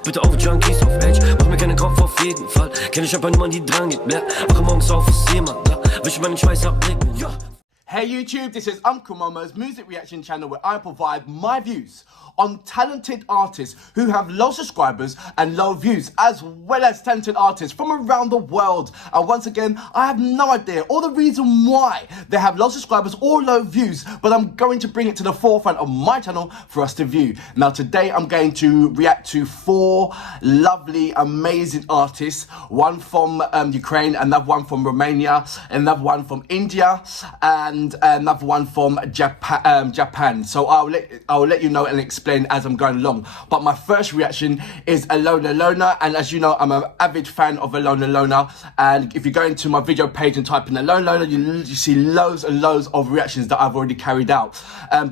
Mach bitte auf Junkies auf Edge, mach mir keinen Kopf auf jeden Fall. Kenn ich aber niemanden, die dran geht mehr. Wache morgens auf, ist jemand da, wisch meinen Schweiß abblicken, ja. Hey YouTube, this is Uncle Momo's music reaction channel where I provide my views on talented artists who have low subscribers and low views, as well as talented artists from around the world. And once again, I have no idea or the reason why they have low subscribers or low views, but I'm going to bring it to the forefront of my channel for us to view. Now today I'm going to react to 4 lovely, amazing artists, one from Ukraine, another one from Romania, another one from India, and another one from Japan. So I'll let you know and explain as I'm going along. But my first reaction is Alone Alona, and as you know, I'm an avid fan of Alone Alona. And if you go into my video page and type in Alone Alona, you see loads and loads of reactions that I've already carried out.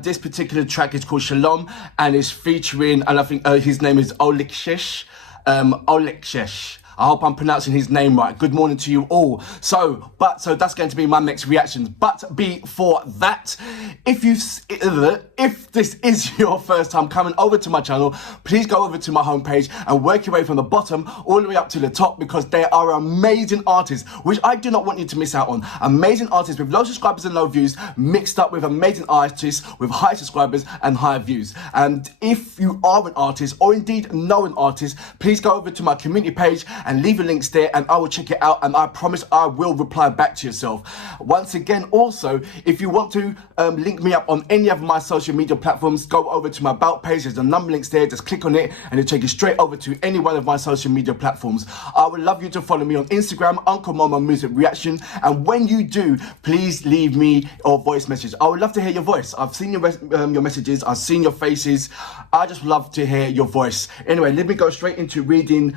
This particular track is called Shalom, and it's featuring, and I think his name is Olexesh. Olexesh. I hope I'm pronouncing his name right. Good morning to you all. So that's going to be my next reaction. But before that, if this is your first time coming over to my channel, please go over to my homepage and work your way from the bottom all the way up to the top, because there are amazing artists, which I do not want you to miss out on. Amazing artists with low subscribers and low views, mixed up with amazing artists with high subscribers and high views. And if you are an artist, or indeed know an artist, please go over to my community page and leave your links there, and I will check it out, and I promise I will reply back to yourself. Once again, also, if you want to link me up on any of my social media platforms, go over to my About page. There's a number links there. Just click on it and it'll take you straight over to any one of my social media platforms. I would love you to follow me on Instagram, Uncle Momo Music Reaction, and when you do, please leave me a voice message. I would love to hear your voice. I've seen your messages, I've seen your faces. I just love to hear your voice. Anyway, let me go straight into reading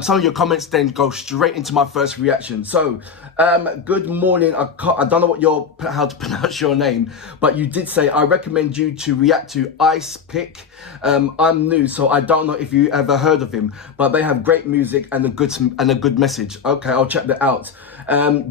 some of your comments, then go straight into my first reaction. So, good morning. I don't know how to pronounce your name, but you did say, I recommend you to react to Ice Pick. I'm new, so I don't know if you ever heard of him, but they have great music and a good message. Okay, I'll check that out.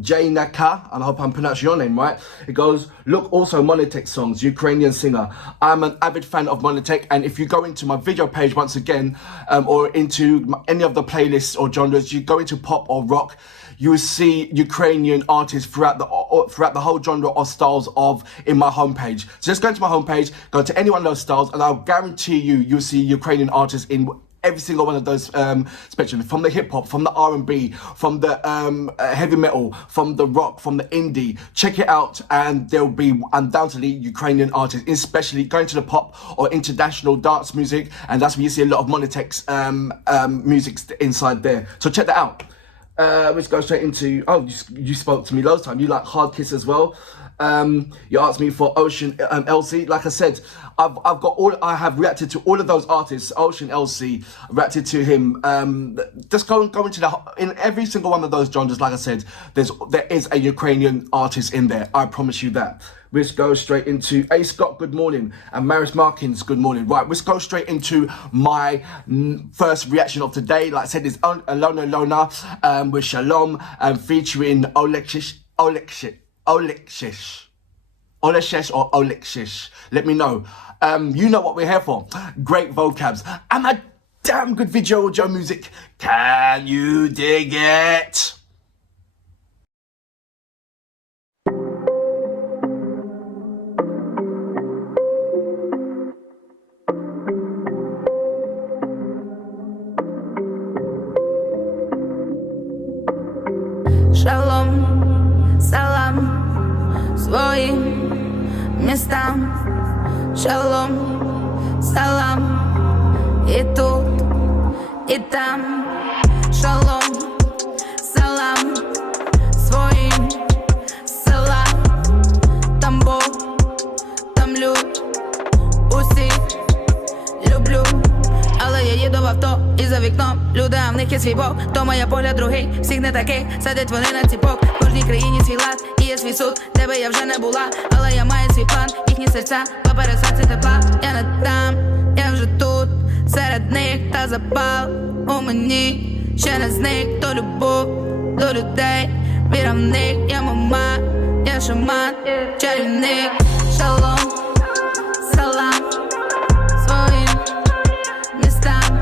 Jay Naka, and I hope I'm pronouncing your name right. It goes, look, also Monotek songs, Ukrainian singer. I'm an avid fan of Monotek, and if you go into my video page once again, or into any of the playlists or genres, you go into pop or rock, you will see Ukrainian artists throughout the whole genre or styles in my homepage. So just go into my homepage, go to any one of those styles, and I'll guarantee you'll see Ukrainian artists in every single one of those spectrums, from the hip hop, from the R&B, from the heavy metal, from the rock, from the indie. Check it out, and there'll be undoubtedly Ukrainian artists, especially going to the pop or international dance music, and that's where you see a lot of Monotek's music inside there. So check that out. Let's go straight into, you spoke to me last time. You like Hard Kiss as well. You asked me for Ocean LC. Like I said, I have reacted to all of those artists. Ocean LC, reacted to him. Just go into in every single one of those genres. Like I said, there is a Ukrainian artist in there. I promise you that. Let's go straight into A. Scott, good morning, and Maris Markins, good morning. Right, let's go straight into my first reaction of today. Like I said, it's Alone Alona with Shalom, featuring Olexesh or Olexesh. Let me know. You know what we're here for. Great vocabs and a damn good video audio music. Can you dig it? Shalom, salam, своим местам. Шалом, салам, и тут, и там. Шалом, салам, своим салам. Там Бог, там люд, усіх люблю. Але я їду в авто і за вікном люди, а в них є свій Бог. То моя погляд другий, всіх не такий. Садять вони на ціпок. В кожній країні свій лад і є свій суд. Де би я вже не була, але я маю свій план. Їхні серця по пересадці тепла. Я не там, я вже тут. Серед них та запал у мені. Ще не зник, то любов до людей. Віра в них, я мама, я шаман, чарівник. Шалом, салам, своїм местам.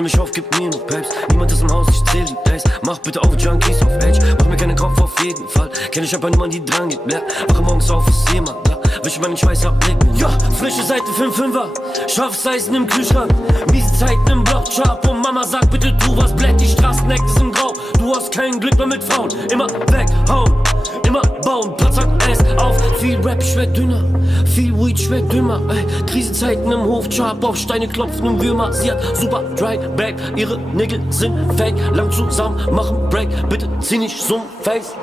nimm mich auf, gib mir nur Peps. Niemand ist im Haus, ich zähl die Days. Mach bitte auf Junkies auf Edge. Mach mir keinen Kopf auf jeden Fall. Kenn ich aber niemand, die dran geht, mehr. Wache morgens auf, ist jemand da. Wische meinen Schweiß abblicken. Ja, frische Seite 5-5er. Scharfes Eisen im Kühlschrank. Miese Zeiten im Blockchart. Und Mama sagt bitte, du was blöd. Die Straßenecke sind grau. Du hast kein Glück mehr mit Frauen. Immer weghauen. Immer bauen, Platz sagt es auf. Viel Rap schmeckt dünner, viel Weed schmeckt dümmer. Krisenzeiten im Hof, Chop auf Steine klopfen im Würmer. Sie hat super dry back, ihre Nägel sind fake. Lang zusammen, machen Break, bitte zieh nicht zum Face.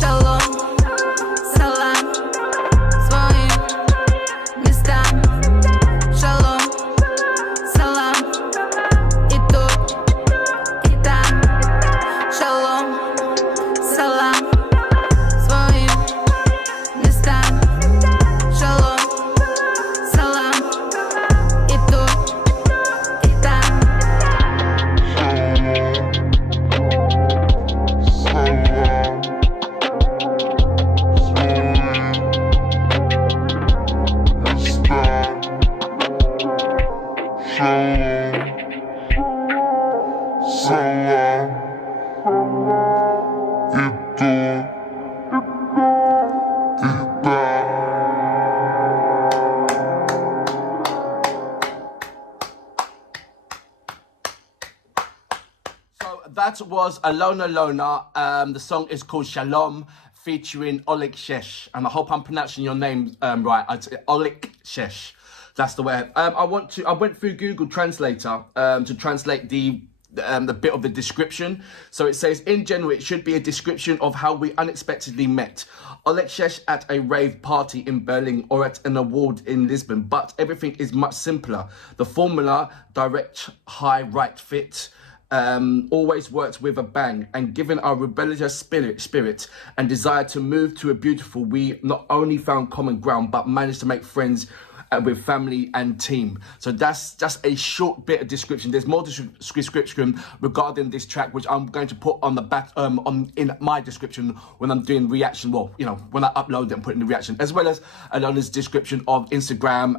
Shalom, salam, своим местам. Shalom, salam, и тут, и там. Shalom, salam. That was Alona Lona. The song is called Shalom, featuring Olexesh, and I hope I'm pronouncing your name right. It's Olexesh. That's the way. I went through Google Translator to translate the bit of the description. So it says, in general, it should be a description of how we unexpectedly met. Olexesh at a rave party in Berlin or at an award in Lisbon, but everything is much simpler. The formula, direct, high, right fit, always worked with a bang, and given our rebellious spirit and desire to move to a beautiful, we not only found common ground but managed to make friends with family and team. So that's just a short bit of description. There's more description regarding this track, which I'm going to put on the back in my description when I'm doing reaction. Well, you know, when I upload it and put in the reaction, as well as Alona's description of Instagram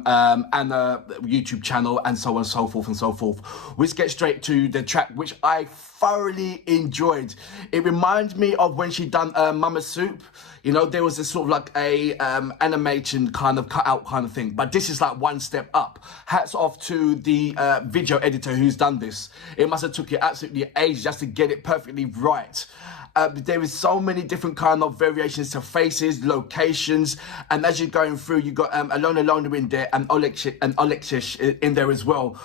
and a YouTube channel, and so on and so forth and so forth. Let's get straight to the track, which I thoroughly enjoyed. It reminds me of when she done Mama Soup. You know, there was this sort of like a animation kind of cutout kind of thing, but this is like one step up. Hats off to the video editor who's done this. It must have took you absolutely ages just to get it perfectly right. There is so many different kind of variations to faces, locations, and as you're going through, you got Alona in there and Olexesh in there as well,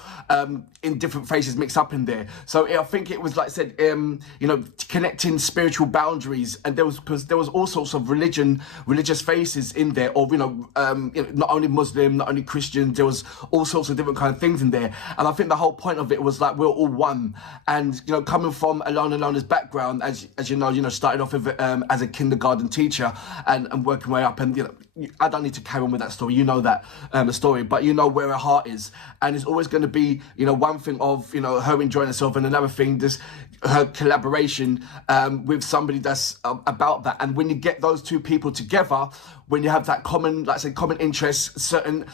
in different faces mixed up in there. So I think it was, like I said, you know, connecting spiritual boundaries, and there was all sorts of religious faces in there, or you know, not only Muslim, not only Christian. There was all sorts of different kind of things in there, and I think the whole point of it was like we're all one. And you know, coming from Alona's background, as you know, started off with, as a kindergarten teacher and working way up, and you know, I don't need to carry on with that story. You know that the story, but you know where her heart is, and it's always going to be, you know, one thing of, you know, her enjoying herself, and another thing, just her collaboration with somebody that's about that. And when you get those two people together, when you have that common, like I said, common interest, certain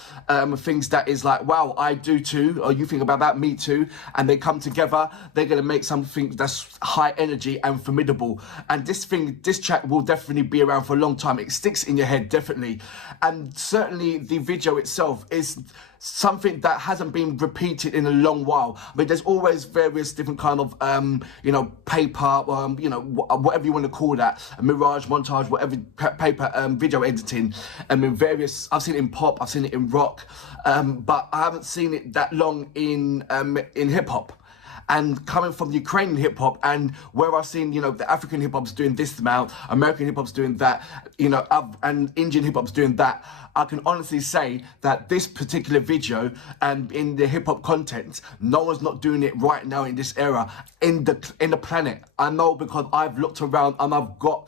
things that is like, wow, I do too, or you think about that, me too, and they come together, they're going to make something that's high energy and formidable. And this track will definitely be around for a long time. It sticks in your head, definitely. And certainly the video itself is something that hasn't been repeated in a long while. I mean, there's always various different kind of, you know, paper, you know, whatever you want to call that, a mirage, montage, whatever, paper video editing. I mean, various, I've seen it in pop, I've seen it in rock, but I haven't seen it that long in hip hop. And coming from Ukrainian hip-hop, and where I've seen, you know, the African hip-hop's doing this amount, American hip-hop's doing that, you know, and Indian hip-hop's doing that, I can honestly say that this particular video, and in the hip-hop content, no one's not doing it right now in this era, in the planet. I know, because I've looked around and I've go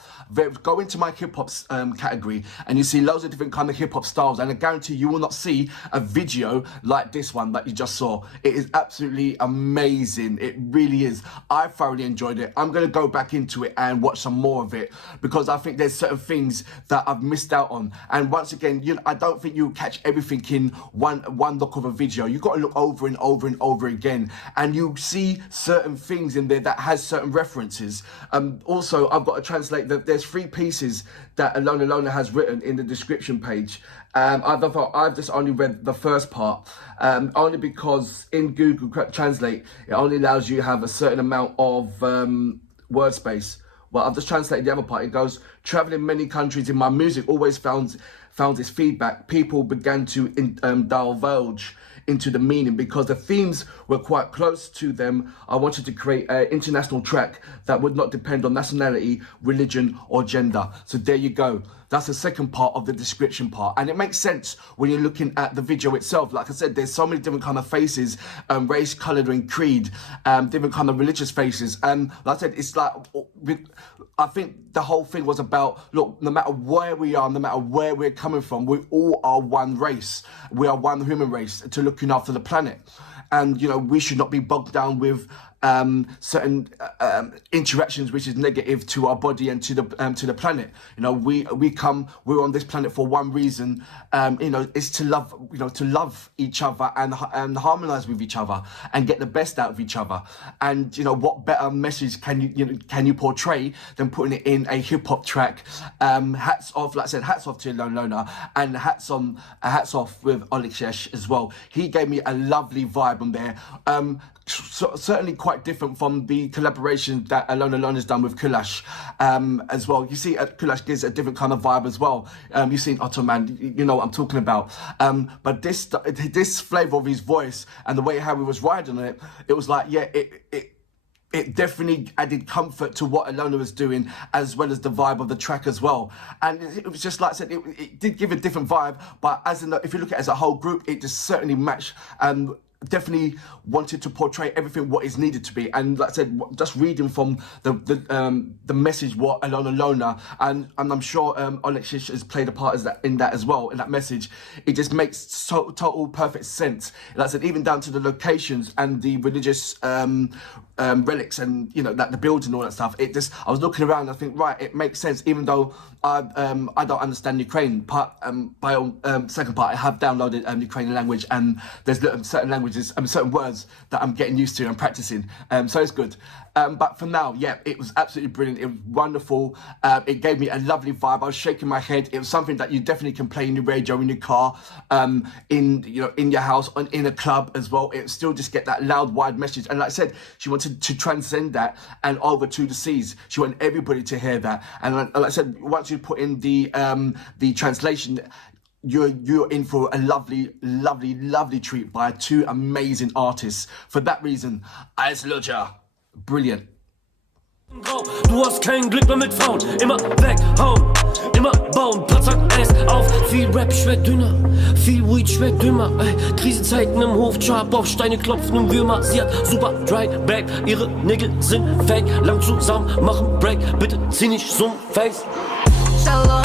into my hip-hop category, and you see loads of different kind of hip-hop styles, and I guarantee you will not see a video like this one that you just saw. It is absolutely amazing. amazing. It really is. I thoroughly enjoyed it. I'm going to go back into it and watch some more of it because I think there's certain things that I've missed out on. And once again, I don't think you'll catch everything in one look of a video. You've got to look over and over and over again. And you see certain things in there that has certain references. Also, I've got to translate that there's 3 pieces that Alona has written in the description page. I've just only read the first part, only because in Google Translate, it only allows you to have a certain amount of word space. Well, I've just translated the other part. It goes, traveling many countries in my music always found its feedback. People began to divulge into the meaning because the themes were quite close to them. I wanted to create an international track that would not depend on nationality, religion or gender. So there you go. That's the second part of the description part. And it makes sense when you're looking at the video itself. Like I said, there's so many different kind of faces, race, colour and creed, different kind of religious faces. And like I said, it's like, I think the whole thing was about, look, no matter where we are, no matter where we're coming from, we all are one race. We are one human race to looking after the planet. And, we should not be bogged down with certain interactions which is negative to our body and to the planet. We're on this planet for one reason. It's to love each other and harmonize with each other and get the best out of each other. And what better message can you portray than putting it in a hip hop track? Hats off, like I said, hats off to Lona, and hats off with Olexesh as well. He gave me a lovely vibe on there. Certainly quite different from the collaboration that Alona has done with Kulash as well. You see, Kulash gives a different kind of vibe as well. You've seen Ottoman, you know what I'm talking about. But this flavour of his voice and the way how he was riding on it, it was like, yeah, it definitely added comfort to what Alona was doing, as well as the vibe of the track as well. And it was just like I said, it did give a different vibe, but if you look at it as a whole group, it just certainly matched. Definitely wanted to portray everything what is needed to be, and like I said, just reading from the message what Alona and I'm sure Olexesh has played a part in that as well, in that message. It just makes total perfect sense. Like I said, even down to the locations and the religious relics and like the building and all that stuff. I was looking around and I think, right, it makes sense, even though I don't understand Ukraine part. Second part, I have downloaded Ukrainian language, and there's certain languages, certain words that I'm getting used to and practicing, so it's good. But for now, yeah, it was absolutely brilliant. It was wonderful. It gave me a lovely vibe. I was shaking my head. It was something that you definitely can play in your radio, in your car, in your house, in a club as well. It still just get that loud, wide message. And like I said, she wanted to transcend that and over to the seas. She wanted everybody to hear that. And like I said, once you put in the translation, you're in for a lovely treat by 2 amazing artists. For that reason, Olexesh, brilliant. Du hast kein Glück mehr mit Frauen, immer weghauen, immer bauen, Platz sagt es auf. Viel Rap schmeckt dünner, viel Weed schmeckt dümmer. Krisenzeiten im Hofjob, auf Steine klopfen im Würmer. Sie hat super dry back, ihre Nägel sind fake. Lang zusammen, machen Break, bitte zieh nicht so'n Face. Shalom,